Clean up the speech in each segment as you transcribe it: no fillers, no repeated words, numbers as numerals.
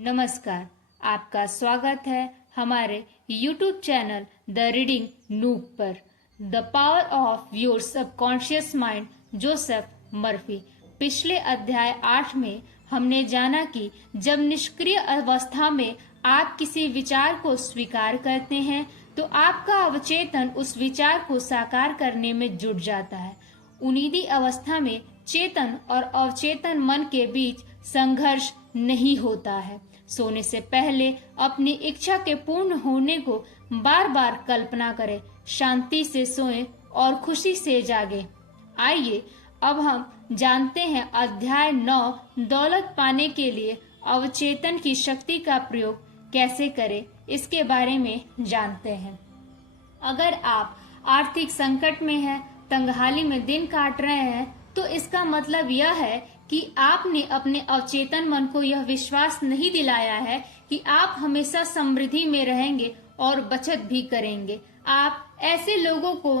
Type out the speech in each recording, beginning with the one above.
नमस्कार, आपका स्वागत है हमारे YouTube channel the reading noob पर। The power of your subconscious mind, Joseph Murphy. पिछले अध्याय 8 में हमने जाना कि जब निष्क्रिय अवस्था में आप किसी विचार को स्वीकार करते हैं तो आपका अवचेतन उस विचार को साकार करने में जुट जाता है। उन्नीदी अवस्था में चेतन और अवचेतन मन के बीच संघर्ष नहीं होता है। सोने से पहले अपनी इच्छा के पूर्ण होने को बार बार कल्पना करें, शांति से सोएं और खुशी से जागें। आइए अब हम जानते हैं अध्याय 9 दौलत पाने के लिए अवचेतन की शक्ति का प्रयोग कैसे करें, इसके बारे में जानते हैं। अगर आप आर्थिक संकट में हैं, तंगहाली में दिन काट रहे हैं, तो इसका मतलब यह है कि आपने अपने अवचेतन मन को यह विश्वास नहीं दिलाया है कि आप हमेशा समृद्धि में रहेंगे और बचत भी करेंगे। आप ऐसे लोगों को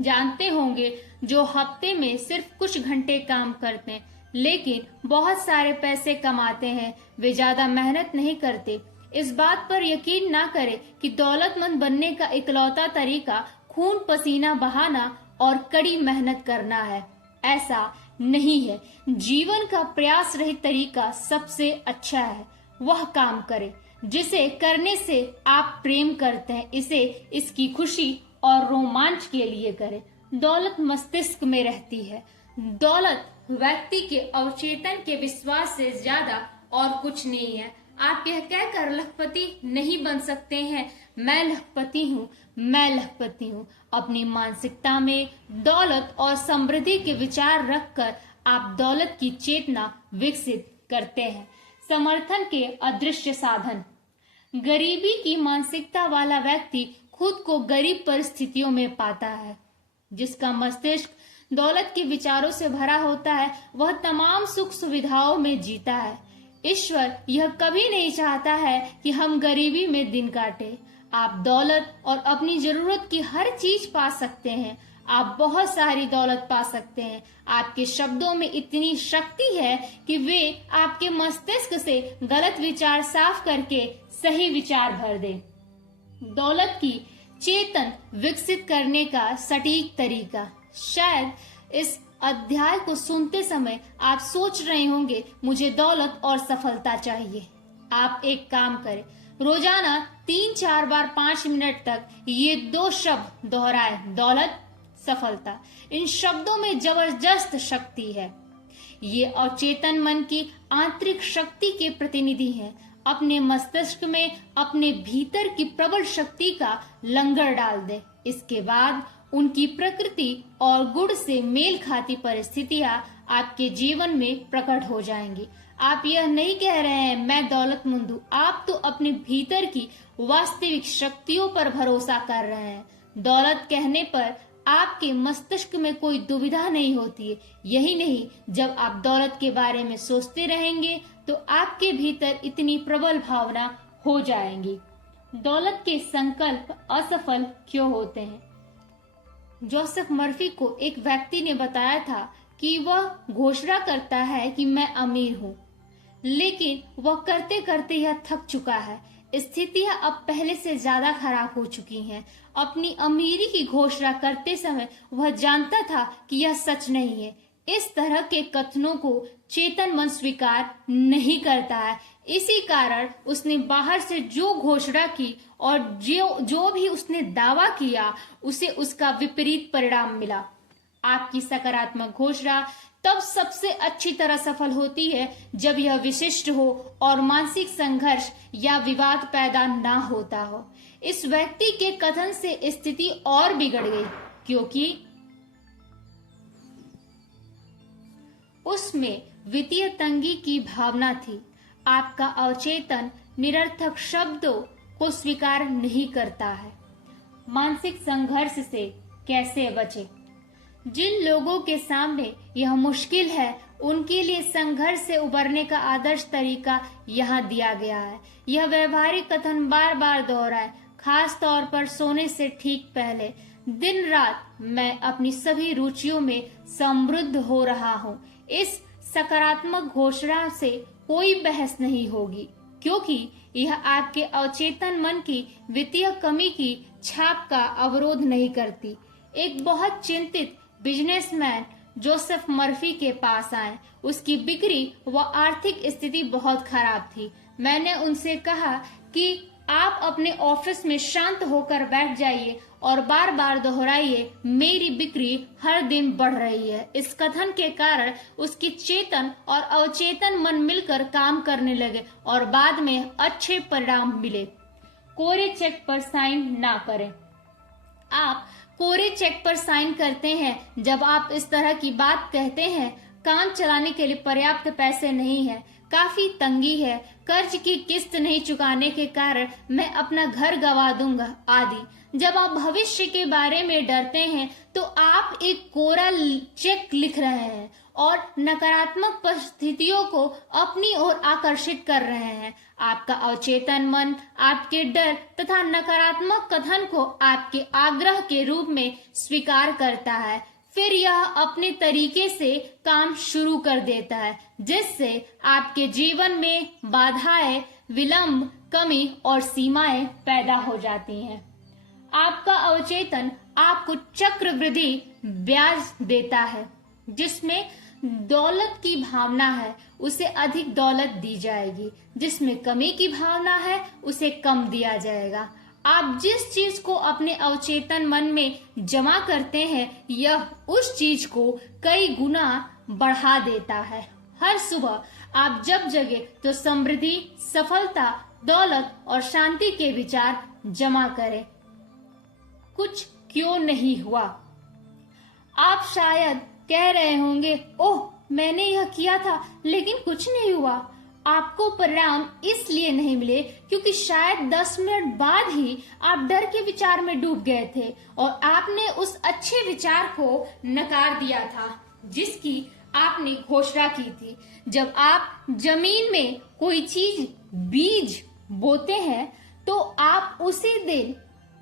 जानते होंगे जो हफ्ते में सिर्फ कुछ घंटे काम करते हैं लेकिन बहुत सारे पैसे कमाते हैं। वे ज्यादा मेहनत नहीं करते। इस बात पर यकीन ना करें कि दौलतमंद बनने का इकलौता तरीका खून पसीना बहाना और कड़ी मेहनत करना है। ऐसा नहीं है। जीवन का प्रयास रहित तरीका सबसे अच्छा है। वह काम करें जिसे करने से आप प्रेम करते हैं। इसे इसकी खुशी और रोमांच के लिए करें। दौलत मस्तिष्क में रहती है। दौलत व्यक्ति के अवचेतन के विश्वास से ज्यादा और कुछ नहीं है। आप यह कहकर लखपति नहीं बन सकते हैं, मैं लखपति हूँ, मैं लखपति हूँ। अपनी मानसिकता में दौलत और समृद्धि के विचार रखकर आप दौलत की चेतना विकसित करते हैं। समर्थन के अदृश्य साधन। गरीबी की मानसिकता वाला व्यक्ति खुद को गरीब परिस्थितियों में पाता है। जिसका मस्तिष्क दौलत के विचारों से भरा होता है वह तमाम सुख सुविधाओं में जीता है। ईश्वर यह कभी नहीं चाहता है कि हम गरीबी में दिन काटें। आप दौलत और अपनी जरूरत की हर चीज पा सकते हैं। आप बहुत सारी दौलत पा सकते हैं। आपके शब्दों में इतनी शक्ति है कि वे आपके मस्तिष्क से गलत विचार साफ करके सही विचार भर दें। दौलत की चेतन विकसित करने का सटीक तरीका। शायद इस अध्याय को सुनते समय आप सोच रहे होंगे, मुझे दौलत और सफलता चाहिए। आप एक काम करें, रोजाना 3-4 बार 5 मिनट तक ये 2 शब्द दोहराएं, दौलत, सफलता। इन शब्दों में जबरदस्त शक्ति है। ये अवचेतन मन की आंतरिक शक्ति के प्रतिनिधि हैं। अपने मस्तिष्क में अपने भीतर की प्रबल शक्ति का लंगर डाल दे। इसके बाद उनकी प्रकृति और गुण से मेल खाती परिस्थितियां आपके जीवन में प्रकट हो जाएंगी। आप यह नहीं कह रहे हैं मैं दौलतमंद हूँ, आप तो अपने भीतर की वास्तविक शक्तियों पर भरोसा कर रहे हैं। दौलत कहने पर आपके मस्तिष्क में कोई दुविधा नहीं होती है। यही नहीं, जब आप दौलत के बारे में सोचते रहेंगे तो आपके भीतर इतनी प्रबल भावना हो जाएंगी। दौलत के संकल्प असफल क्यों होते हैं? जोसेफ मर्फी को एक व्यक्ति ने बताया था कि वह घोषणा करता है कि मैं अमीर हूँ, लेकिन वह करते करते यह थक चुका है। स्थितियां अब पहले से ज्यादा खराब हो चुकी हैं। अपनी अमीरी की घोषणा करते समय वह जानता था कि यह सच नहीं है। इस तरह के कथनों को चेतन मन स्वीकार नहीं करता है। इसी कारण उसने बाहर से जो घोषणा की और जो भी उसने दावा किया उसे उसका विपरीत परिणाम मिला। आपकी सकारात्मक घोषणा तब सबसे अच्छी तरह सफल होती है जब यह विशिष्ट हो और मानसिक संघर्ष या विवाद पैदा ना होता हो। इस व्यक्ति के कथन से स्थिति और बिगड़ गई क्योंकि उसमें वित्तीय तंगी की भावना थी। आपका अवचेतन निरर्थक शब्दों को स्वीकार नहीं करता है। मानसिक संघर्ष से कैसे बचें? जिन लोगों के सामने यह मुश्किल है उनके लिए संघर्ष से उबरने का आदर्श तरीका यहाँ दिया गया है। यह व्यवहारिक कथन बार बार दोहराएं, खास तौर पर सोने से ठीक पहले। दिन रात मैं अपनी सभी रुचियों में समृद्ध हो रहा हूँ। इस सकारात्मक घोषणा से कोई बहस नहीं होगी। क्योंकि यह आपके अवचेतन मन की वित्तीय कमी की छाप का अवरोध नहीं करती। एक बहुत चिंतित बिजनेसमैन जोसेफ मर्फी के पास आए। उसकी बिक्री व आर्थिक स्थिति बहुत खराब थी। मैंने उनसे कहा कि आप अपने ऑफिस में शांत होकर बैठ जाइए और बार बार दोहराइए, मेरी बिक्री हर दिन बढ़ रही है। इस कथन के कारण उसकी चेतन और अवचेतन मन मिलकर काम करने लगे और बाद में अच्छे परिणाम मिले। कोरे चेक पर साइन ना करें। आप कोरे चेक पर साइन करते हैं जब आप इस तरह की बात कहते हैं, काम चलाने के लिए पर्याप्त पैसे नहीं है, काफी तंगी है, कर्ज की किस्त नहीं चुकाने के कारण मैं अपना घर गंवा दूंगा आदि। जब आप भविष्य के बारे में डरते हैं तो आप एक कोरा चेक लिख रहे हैं और नकारात्मक परिस्थितियों को अपनी ओर आकर्षित कर रहे हैं। आपका अवचेतन मन आपके डर तथा नकारात्मक कथन को आपके आग्रह के रूप में स्वीकार करता है, फिर यह अपने तरीके से काम शुरू कर देता है, जिससे आपके जीवन में बाधाएं, विलंब, कमी और सीमाएं पैदा हो जाती हैं। आपका अवचेतन आपको चक्रवृद्धि ब्याज देता है। जिसमें दौलत की भावना है उसे अधिक दौलत दी जाएगी, जिसमें कमी की भावना है उसे कम दिया जाएगा। आप जिस चीज को अपने अवचेतन मन में जमा करते हैं यह उस चीज को कई गुना बढ़ा देता है। हर सुबह आप जब जगे तो समृद्धि, सफलता, दौलत और शांति के विचार जमा करें। कुछ क्यों नहीं हुआ? आप शायद कह रहे होंगे, ओह मैंने यह किया था लेकिन कुछ नहीं हुआ। आपको परिणाम इसलिए नहीं मिले क्योंकि शायद 10 मिनट बाद ही आप डर के विचार में डूब गए थे और आपने उस अच्छे विचार को नकार दिया था जिसकी आपने घोषणा की थी। जब आप जमीन में कोई चीज बीज बोते हैं तो आप उसी दिन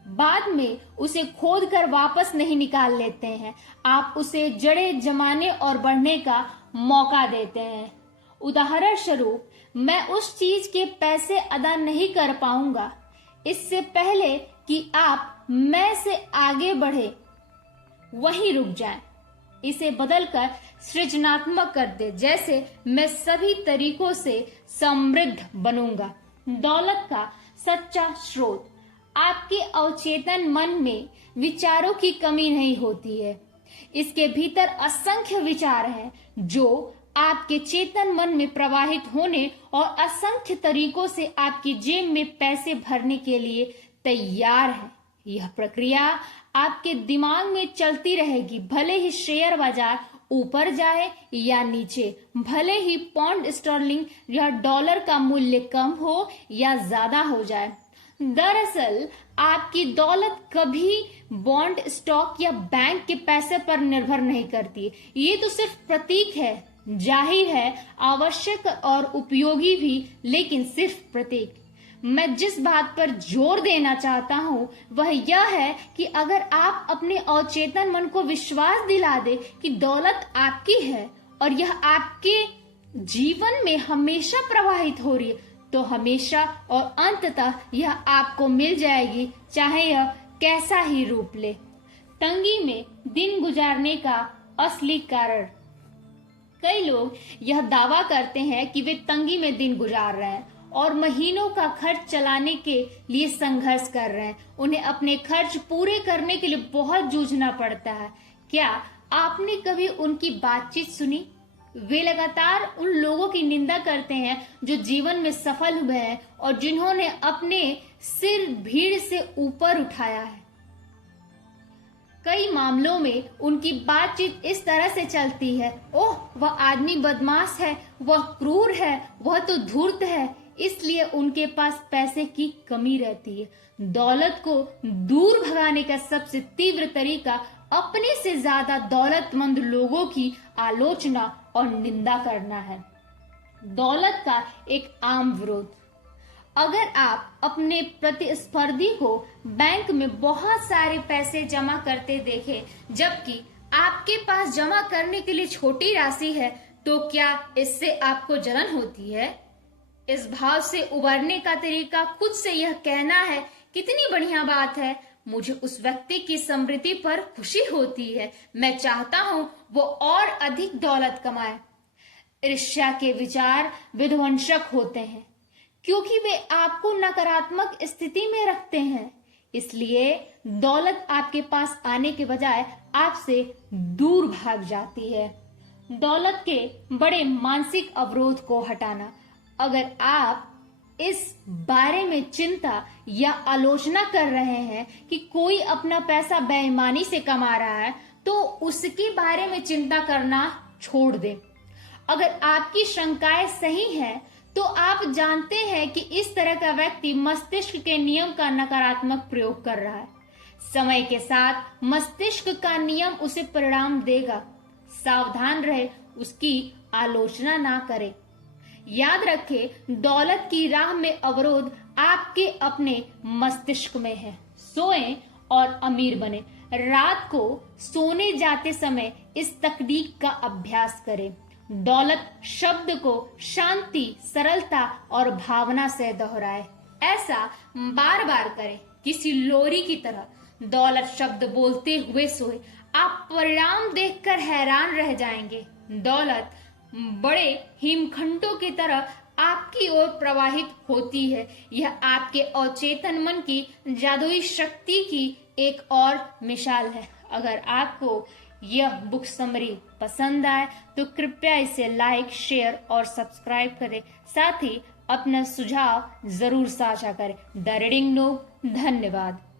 बाद में उसे खोद कर वापस नहीं निकाल लेते हैं, आप उसे जड़ें जमाने और बढ़ने का मौका देते हैं। उदाहरण स्वरूप, मैं उस चीज के पैसे अदा नहीं कर पाऊंगा इससे पहले कि आप मैं से आगे बढ़े वहीं रुक जाएं। इसे बदलकर सृजनात्मक कर दे, जैसे मैं सभी तरीकों से समृद्ध बनूंगा। दौलत का सच्चा स्रोत आपके अवचेतन मन में विचारों की कमी नहीं होती है। इसके भीतर असंख्य विचार हैं जो आपके चेतन मन में प्रवाहित होने और असंख्य तरीकों से आपकी जेब में पैसे भरने के लिए तैयार है। यह प्रक्रिया आपके दिमाग में चलती रहेगी, भले ही शेयर बाजार ऊपर जाए या नीचे, भले ही पाउंड स्टर्लिंग या डॉलर का मूल्य कम हो या ज्यादा हो जाए। दरअसल आपकी दौलत कभी बॉन्ड, स्टॉक या बैंक के पैसे पर निर्भर नहीं करती। ये तो सिर्फ प्रतीक है, जाहिर है आवश्यक और उपयोगी भी, लेकिन सिर्फ प्रतीक। मैं जिस बात पर जोर देना चाहता हूँ वह यह है कि अगर आप अपने अवचेतन मन को विश्वास दिला दे कि दौलत आपकी है और यह आपके जीवन में हमेशा प्रवाहित हो रही है, तो हमेशा और अंततः यह आपको मिल जाएगी, चाहे यह कैसा ही रूप ले। तंगी में दिन गुजारने का असली कारण। कई लोग यह दावा करते हैं कि वे तंगी में दिन गुजार रहे हैं और महीनों का खर्च चलाने के लिए संघर्ष कर रहे हैं। उन्हें अपने खर्च पूरे करने के लिए बहुत जूझना पड़ता है। क्या आपने कभी उनकी बातचीत सुनी? वे लगातार उन लोगों की निंदा करते हैं जो जीवन में सफल हुए हैं और जिन्होंने अपने सिर भीड़ से ऊपर उठाया है। कई मामलों में उनकी बातचीत इस तरह से चलती है, ओह वह आदमी बदमाश है, वह क्रूर है, वह तो धूर्त है, इसलिए उनके पास पैसे की कमी रहती है। दौलत को दूर भगाने का सबसे तीव्र तरीका अपने से ज्यादा दौलतमंद लोगों की आलोचना और निंदा करना है। दौलत का एक आम विरोध। अगर आप अपने प्रतिस्पर्धी को बैंक में बहुत सारे पैसे जमा करते देखें जबकि आपके पास जमा करने के लिए छोटी राशि है, तो क्या इससे आपको जलन होती है? इस भाव से उबरने का तरीका खुद से यह कहना है, कितनी बढ़िया बात है, मुझे उस व्यक्ति की समृद्धि पर खुशी होती है, मैं चाहता हूं वो और अधिक दौलत कमाए। ईर्ष्या के विचार विध्वंसक होते हैं क्योंकि वे आपको नकारात्मक स्थिति में रखते हैं। इसलिए दौलत आपके पास आने के बजाय आपसे दूर भाग जाती है। दौलत के बड़े मानसिक अवरोध को हटाना। अगर आप इस बारे में चिंता या आलोचना कर रहे हैं कि कोई अपना पैसा बेईमानी से कमा रहा है, तो उसके बारे में चिंता करना छोड़ दें। अगर आपकी शंकाएं सही हैं, तो आप जानते हैं कि इस तरह का व्यक्ति मस्तिष्क के नियम का नकारात्मक प्रयोग कर रहा है। समय के साथ मस्तिष्क का नियम उसे परिणाम देगा। सावधान रहे, उसकी आलोचना ना करें। याद रखें, दौलत की राह में अवरोध आपके अपने मस्तिष्क में है। सोएं और अमीर बने। रात को सोने जाते समय इस तकनीक का अभ्यास करें। दौलत शब्द को शांति, सरलता और भावना से दोहराए। ऐसा बार बार करें, किसी लोरी की तरह दौलत शब्द बोलते हुए सोए। आप परिणाम देखकर हैरान रह जाएंगे। दौलत बड़े हिमखंडों की तरह आपकी ओर प्रवाहित होती है। यह आपके अचेतन मन की जादुई शक्ति की एक और मिसाल है। अगर आपको यह बुक समरी पसंद आए तो कृपया इसे लाइक, शेयर और सब्सक्राइब करें। साथ ही अपना सुझाव जरूर साझा करें। The reading noob. धन्यवाद।